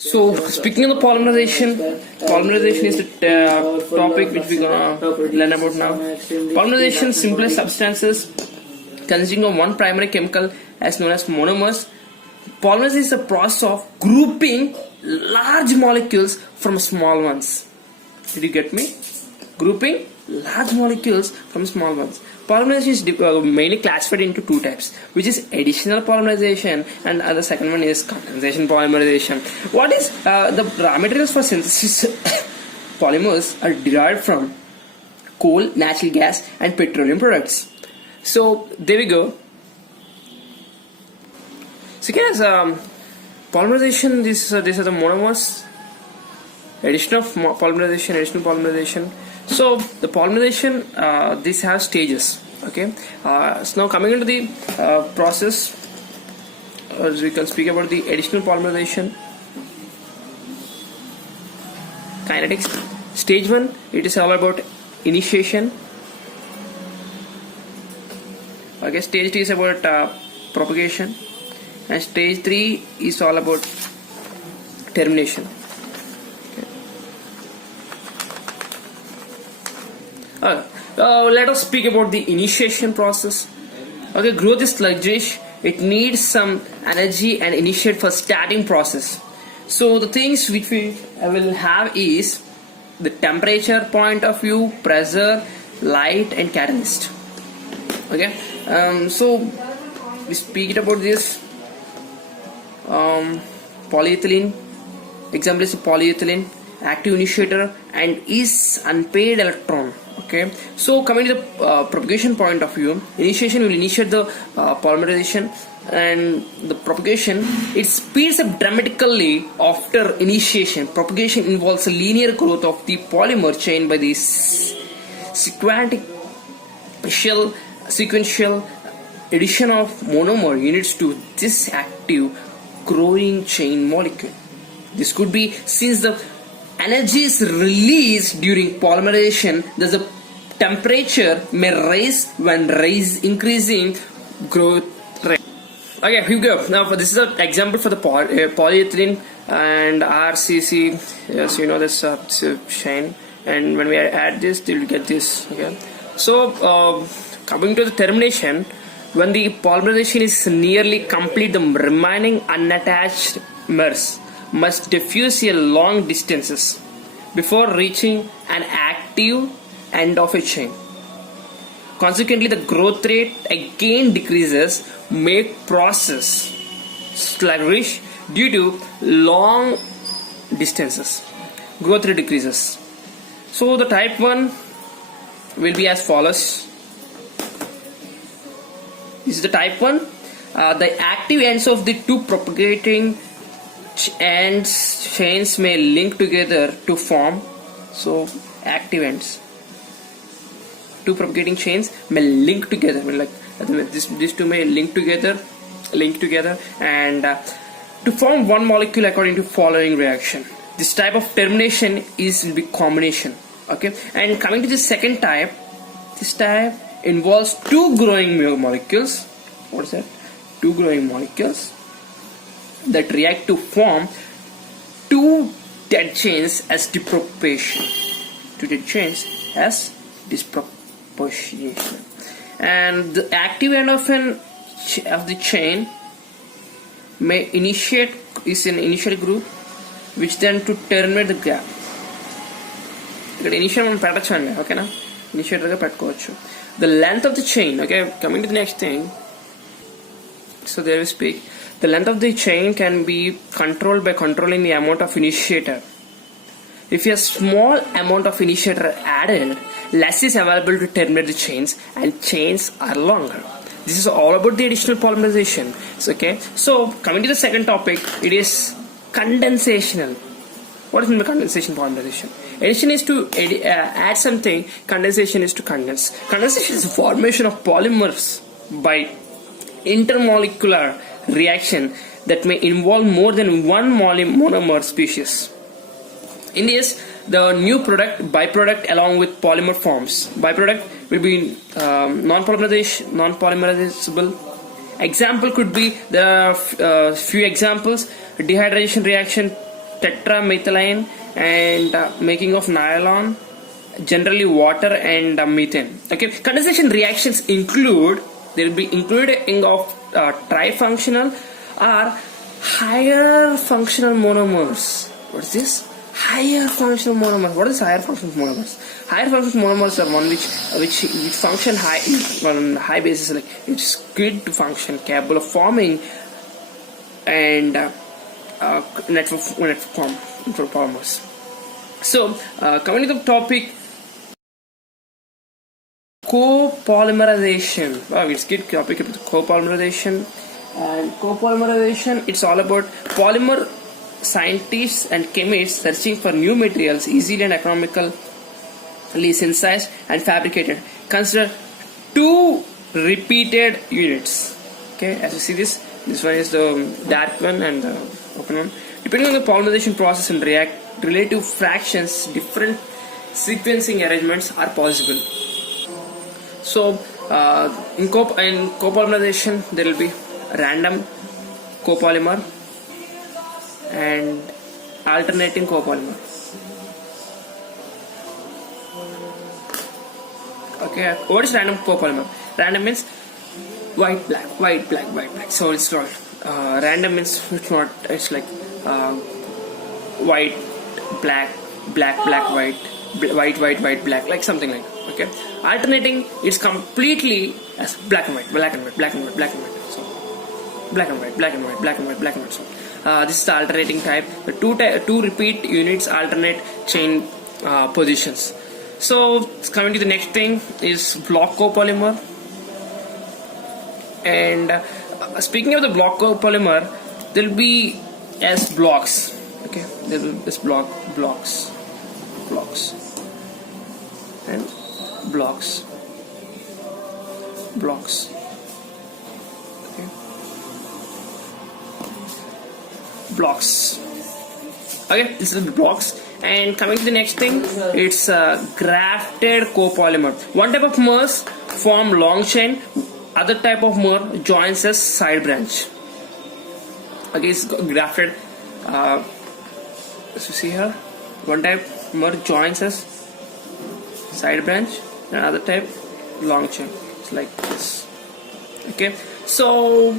So, speaking of the polymerization is the topic which we're gonna learn about now. Polymerization simplest substances consisting of one primary chemical as known as monomers. Polymerization is the process of grouping large molecules from small ones. Did you get me? Grouping large molecules from small ones. Polymerization is mainly classified into two types, which is additional polymerization and the second one is condensation polymerization. What is the raw materials for synthesis? Polymers are derived from coal, natural gas and petroleum products. So there we go. So guys, polymerization, these are the monomers. Additional polymerization. So the polymerization, these have stages. Okay. So now coming into the process, as we can speak about the additional polymerization. Kinetics. Stage 1, it is all about initiation. Okay. Stage 2 is about propagation, and stage 3 is all about termination. Let us speak about the initiation process. Okay, growth is sluggish. It needs some energy and initiate for starting process. So the things which we will have is the temperature point of view, pressure, light and catalyst. Okay, so we speak about this polyethylene. Example is polyethylene, active initiator and is unpaired electron. Okay, so coming to the propagation point of view, initiation will initiate the polymerization, and the propagation, it speeds up dramatically after initiation. Propagation involves a linear growth of the polymer chain by the sequential addition of monomer units to this active growing chain molecule. This could be since the energy is released during polymerization, thus the temperature may rise when increasing growth rate. Okay, here we go. Now this is an example for the polyethylene and RCC. Yes, you know this chain, and when we add this, you'll get this. Okay, so coming to the termination, when the polymerization is nearly complete, the remaining unattached mers must diffuse a long distances before reaching an active end of a chain. Consequently, the growth rate again decreases, make process sluggish due to long distances. Growth rate decreases. So the type 1 will be as follows. This is the type 1. The active ends of the two propagating ends chains may link together to form. So active ends, two propagating chains may link together, like these two may link together and to form one molecule according to following reaction. This type of termination is will be combination. Okay, and coming to the second type, this type involves two growing molecules. What is that? Two growing molecules that react to form two dead chains as disproportion. Two dead chains as disproportion. And the active end of the chain may initiate is an initial group, which then to terminate the gap. Initial one petachandi, okay na? Initiate raga petkochu. The length of the chain. Okay, coming to the next thing. So there we speak. The length of the chain can be controlled by controlling the amount of initiator. If a small amount of initiator added, less is available to terminate the chains, and chains are longer. This is all about the additional polymerization. Okay. So coming to the second topic, it is condensational. What is meant by condensation polymerization? Addition is to add something. Condensation is to condense. Condensation is the formation of polymers by intermolecular reaction that may involve more than one monomer species. In this, the new byproduct along with polymer forms. Byproduct will be non-polymerizable. Example could be, there are few examples: dehydration reaction tetramethylene and making of nylon, generally water and methane. Okay, condensation reactions include, they will be including of trifunctional or higher functional monomers. What is this? Higher functional monomers. What is higher functional monomers? Higher functional monomers are one which function high on high basis, like it's good to function, capable of forming and network polymers. So coming to the topic, copolymerization. Wow, it's good topic about copolymerization. And copolymerization, it's all about polymer scientists and chemists searching for new materials easily and economically synthesized and fabricated. Consider two repeated units. Okay, as you see this one is the dark one and the open one. Depending on the polymerization process and relative fractions, different sequencing arrangements are possible. So in copolymerization, there will be random copolymer and alternating copolymer. Okay, what is random copolymer? Random means white black, white black, white black. So it's not random means it's not. It's like white black, black black white, white white white black, like something like that. Okay. Alternating, it's completely as black and white, black and white, black and white, black and white. So black and white, black and white, black and white, black and white. So this is the alternating type. The two repeat units alternate chain positions. So coming to the next thing is block copolymer. And speaking of the block copolymer, there will be as blocks. Okay, there will be blocks, and blocks. Okay, blocks. Okay, this is the blocks. And coming to the next thing, it's grafted copolymer. One type of mers form long chain, other type of mer joins as side branch. Okay, it's grafted. As you see here, one type mer joins as side branch, and other type long chain. It's like this. Okay, so